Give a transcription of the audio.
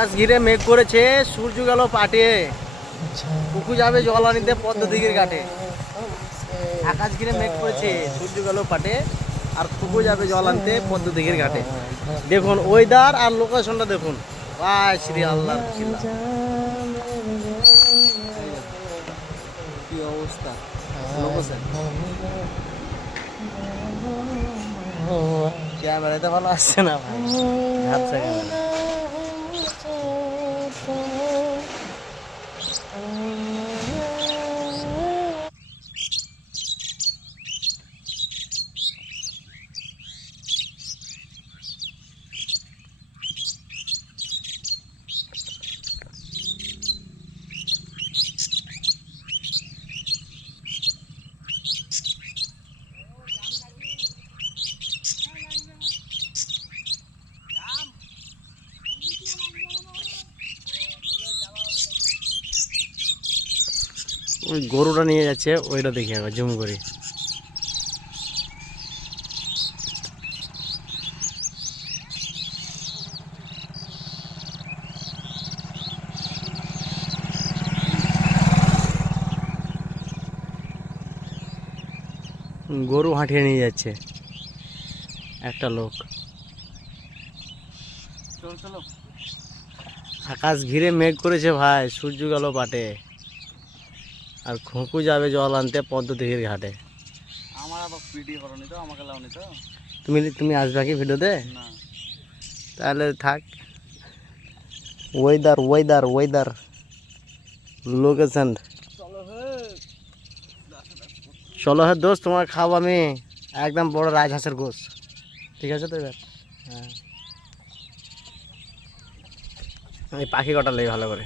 আকাশ ঘিরে মেঘ করেছে, সূর্য গেল পাটে, কুকু যাবে জল আনিতে পদ্ম দিঘির ঘাটে। আকাশ ঘিরে মেঘ করেছে, সূর্য গেল পাটে, আর কুকু যাবে জল আনতে পদ্ম দিঘির ঘাটে। দেখুন ওয়েদার আর লোকেশনটা দেখুন, ভাই শ্রী আল্লাহর খিলা। কি অবস্থা লোকেশন, ক্যামেরাতে ভালো আসছে না ভাই, ঝাপসা ক্যামেরা। ওই গরুটা নিয়ে যাচ্ছে, ওইটা দেখি একবার জুম করে। গরু হাঁটিয়ে নিয়ে যাচ্ছে একটা লোক। আকাশ ঘিরে মেঘ করেছে ভাই, সূর্য গেল পাটে, আর খোঁকু যাবে জল আনতে পদ্ম দিঘির ঘাটে। আমার আবার ভিডিও করনি তো, আমাকে লাওনি তো। তুমি আসবে কি ভিডিওতে? না, তাহলে থাক। Weather weather weather location. চলো হে দোস্ত, তোমার খাবো আমি একদম বড় রাজহাঁসের গোশ। ঠিক আছে তো এবার? হ্যাঁ, এই পাখি কটা লেগে ভালো করে।